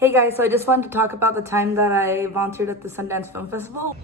Hey guys, so I just wanted to talk about the time that I volunteered at the Sundance Film Festival.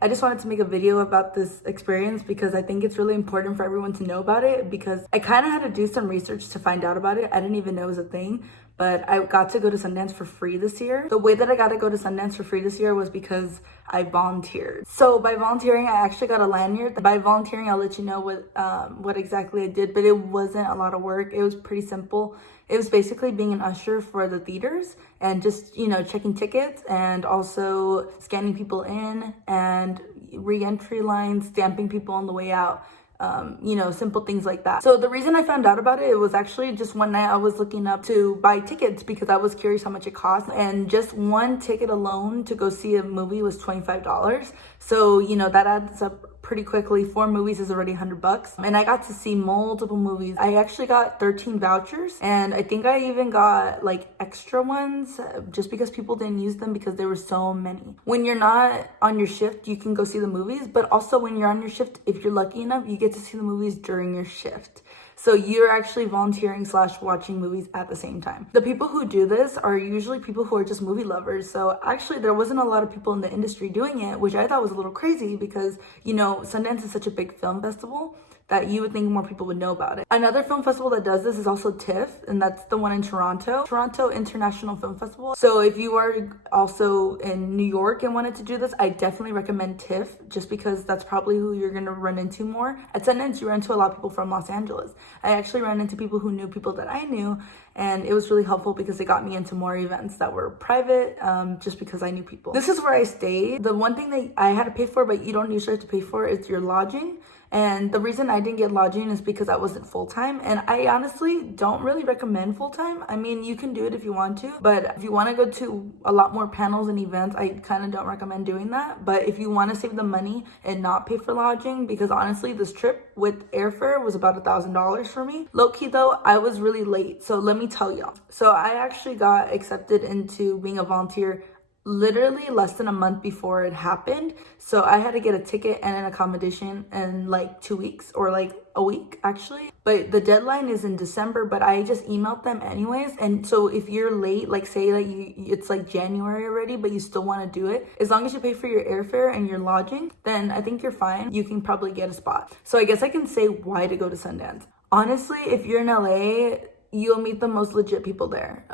I just wanted to make a video about this experience because I think it's really important for everyone to know about it, because I kind of had to do some research to find out about it. I didn't even know it was a thing, but I got to go to Sundance for free this year. The way that I got to go to Sundance for free this year was because I volunteered. So by volunteering, I actually got a lanyard. By volunteering, I'll let you know what exactly I did, but it wasn't a lot of work. It was pretty simple. It was basically being an usher for the theaters and just, checking tickets and also scanning people in and re-entry lines, stamping people on the way out. Simple things like that. So the reason I found out about it was actually just one night I was looking up to buy tickets because I was curious how much it cost. And just one ticket alone to go see a movie was $25. So, that adds up pretty quickly. 4 movies is already $100. And I got to see multiple movies. I actually got 13 vouchers, and I think I even got like extra ones just because people didn't use them because there were so many. When you're not on your shift, you can go see the movies, but also when you're on your shift, if you're lucky enough, you get to see the movies during your shift. So you're actually volunteering / watching movies at the same time. The people who do this are usually people who are just movie lovers. So actually there wasn't a lot of people in the industry doing it, which I thought was a little crazy because, Sundance is such a big film festival that you would think more people would know about it. Another film festival that does this is also TIFF, and that's the one in Toronto International Film Festival. So if you are also in New York and wanted to do this, I definitely recommend TIFF, just because that's probably who you're gonna run into more. At Sundance, you run into a lot of people from Los Angeles. I actually ran into people who knew people that I knew, and it was really helpful because it got me into more events that were private, just because I knew people. This is where I stayed. The one thing that I had to pay for, but you don't usually have to pay for, is your lodging. And the reason I didn't get lodging is because I wasn't full-time, and I honestly don't really recommend full-time. I mean, you can do it if you want to, but if you want to go to a lot more panels and events, I kind of don't recommend doing that. But if you want to save the money and not pay for lodging, because honestly this trip with airfare was about $1,000 for me. Low-key though, I was really late, so let me tell y'all. So I actually got accepted into being a volunteer literally less than a month before it happened. So I had to get a ticket and an accommodation in like 2 weeks, or like a week actually. But the deadline is in December, but I just emailed them anyways. And so if you're late, like say that it's like January already, but you still want to do it, as long as you pay for your airfare and your lodging, then I think you're fine. You can probably get a spot. So I guess I can say why to go to Sundance. Honestly, if you're in LA, you'll meet the most legit people there.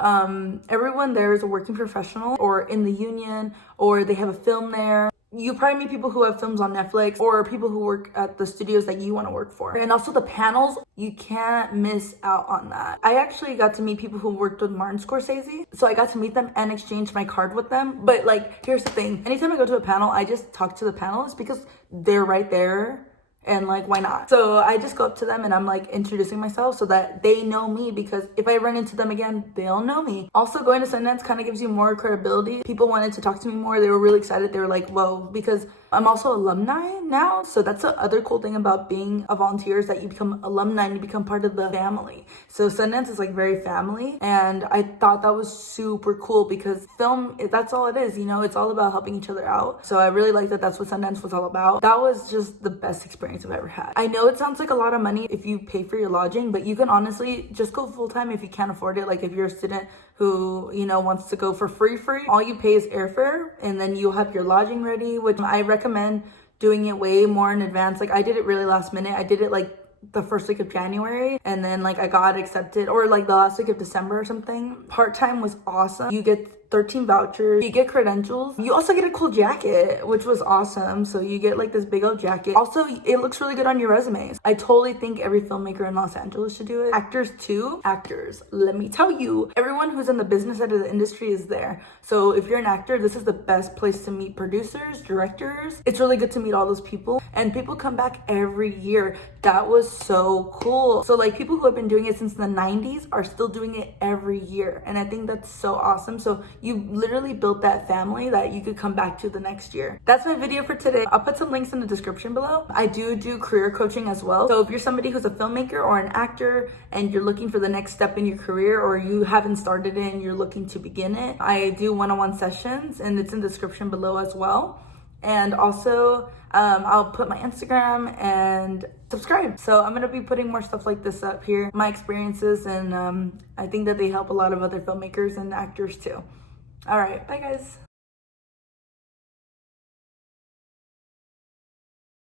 Everyone there is a working professional or in the union, or they have a film there. You probably meet people who have films on Netflix, or people who work at the studios that you want to work for. And also the panels, you can't miss out on that. I actually got to meet people who worked with Martin Scorsese. So I got to meet them and exchange my card with them. But like, here's the thing. Anytime I go to a panel, I just talk to the panelists because they're right there. And like, why not? So I just go up to them and I'm like introducing myself so that they know me, because if I run into them again, they'll know me. Also, going to Sundance kind of gives you more credibility. People wanted to talk to me more. They were really excited. They were like, whoa, because I'm also alumni now. So that's the other cool thing about being a volunteer, is that you become alumni and you become part of the family. So Sundance is like very family. And I thought that was super cool because film, that's all it is. It's all about helping each other out. So I really like that that's what Sundance was all about. That was just the best experience I've ever had. I know it sounds like a lot of money if you pay for your lodging, but you can honestly just go full-time if you can't afford it. Like if you're a student who, wants to go for free, all you pay is airfare, and then you'll have your lodging ready, which I recommend doing it way more in advance. Like I did it really last minute. I did it like the first week of January, and then like I got accepted, or like the last week of December or something. Part-time was awesome. You get 13 vouchers, you get credentials, you also get a cool jacket, which was awesome. So you get like this big old jacket. Also, it looks really good on your resumes. I totally think every filmmaker in Los Angeles should do it. Actors too. Actors, let me tell you, everyone who's in the business side of the industry is there. So if you're an actor, this is the best place to meet producers, directors. It's really good to meet all those people, and people come back every year. That was so cool. So like, people who have been doing it since the 90s are still doing it every year, and I think that's so awesome. So you literally built that family that you could come back to the next year. That's my video for today. I'll put some links in the description below. I do career coaching as well. So if you're somebody who's a filmmaker or an actor and you're looking for the next step in your career, or you haven't started it and you're looking to begin it, I do one-on-one sessions, and it's in the description below as well. And also, I'll put my Instagram and subscribe. So I'm gonna be putting more stuff like this up here, my experiences, and I think that they help a lot of other filmmakers and actors too. All right, bye guys.